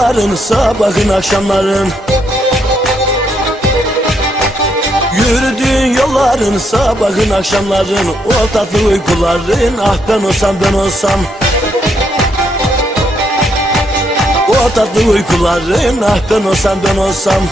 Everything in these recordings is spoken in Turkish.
yolların sabahın akşamların. Yürüdüğün yolların sabahın akşamların. O tatlı uykuların ah ben olsam ben olsam. O tatlı uykuların ah ben olsam ben olsam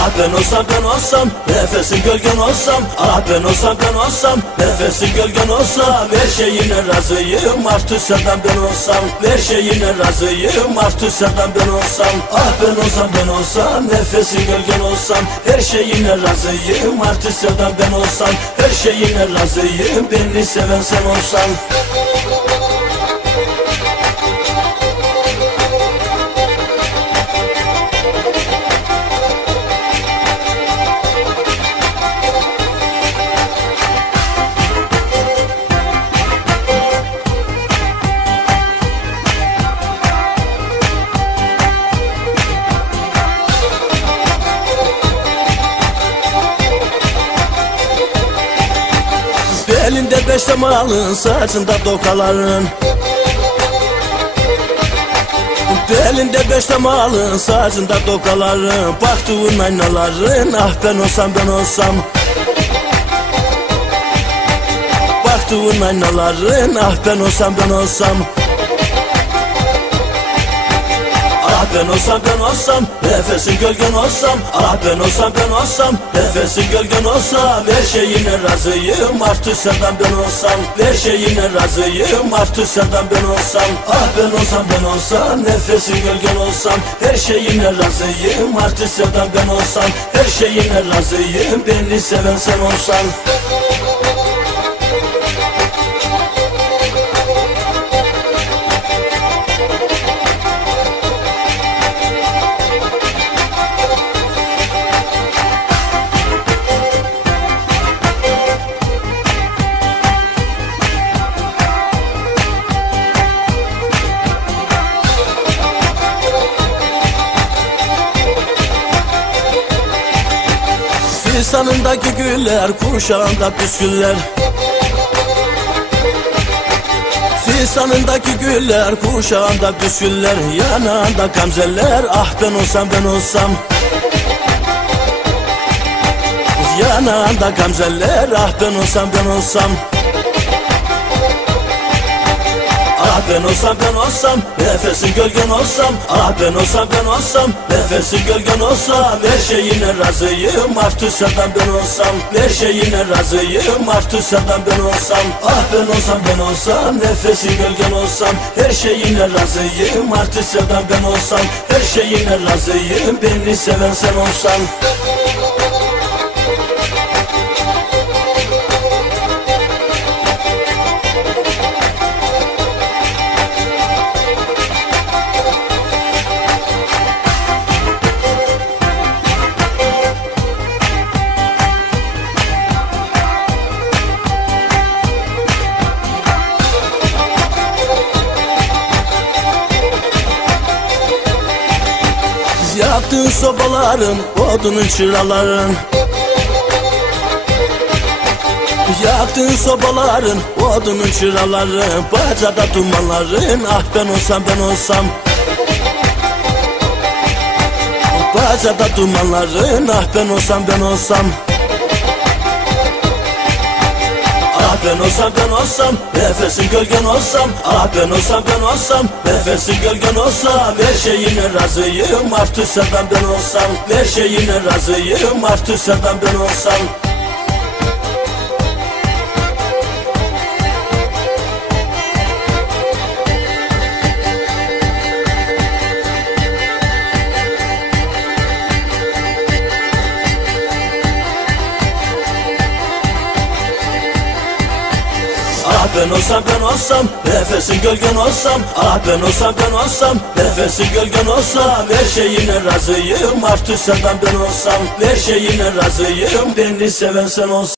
Ah ben olsam ben olsam Nefesin gölgen olsam. Ah ben olsam ben olsam Nefesin gölgen olsam. Her şeyine razıyım Artık senden ben olsam. Her şeyine razıyım Artık senden ben olsam. Ah ben olsam ben olsam Nefesin gölgen olsam. Her şeyine razıyım Artık senden ben olsam. Her şeyine razıyım Beni seven sen olsan Elinde beş malın saçında dokaların Elinde beş malın saçında dokaların Baktığın aynaların ah ben olsam ben olsam. Baktığın aynaların ah ben olsam ben olsam ben olsam ben olsam Nefesin gölgen olsam Ah ben olsam ben olsam Nefesin gölgen olsam Her şeyine razıyım Artık senden ben olsam Her şeyine razıyım Artık senden ben olsam Ah ben olsam ben olsam Nefesin gölgen olsam Her şeyine razıyım Artık senden ben olsam Her şeyine razıyım Beni seven sen olsan Fistanındaki güller kuşağında püsküller. Fistanındaki güller kuşağında püsküller. Yanağında gamzeller ah ben olsam ben olsam. Yanağında gamzeller ah ben olsam ben olsam Ah ben olsam ben olsam Nefesin gölgen olsam. Ah ben olsam ben olsam Nefesin gölgen olsam. Her şeyine razıyım Artık senden ben olsam. Her şeyine razıyım Artık senden ben olsam. Ah ben olsam ben olsam Nefesin gölgen olsam. Her şeyine razıyım Artık senden ben olsam. Her şeyine razıyım Beni seven sen olsan Yaktığın sobaların, odunun çıraların. Yaktığın sobaların, odunun çıraların. Bacada dumanların, ah ben olsam ben olsam. Bacada dumanların, ah ben olsam ben olsam Ah ben olsam ben olsam Nefesin gölgen olsam. Ah ben olsam ben olsam Nefesin gölgen olsam. Her şeyine razıyım Artık senden ben olsam. Her şeyine razıyım Artık senden ben olsam ben olsam ben olsam Nefesin gölgen olsam. Ah ben olsam ben olsam Nefesin gölgen olsam. Her şeyine razıyım Artık senden ben olsam. Her şeyine razıyım Beni seven sen olsan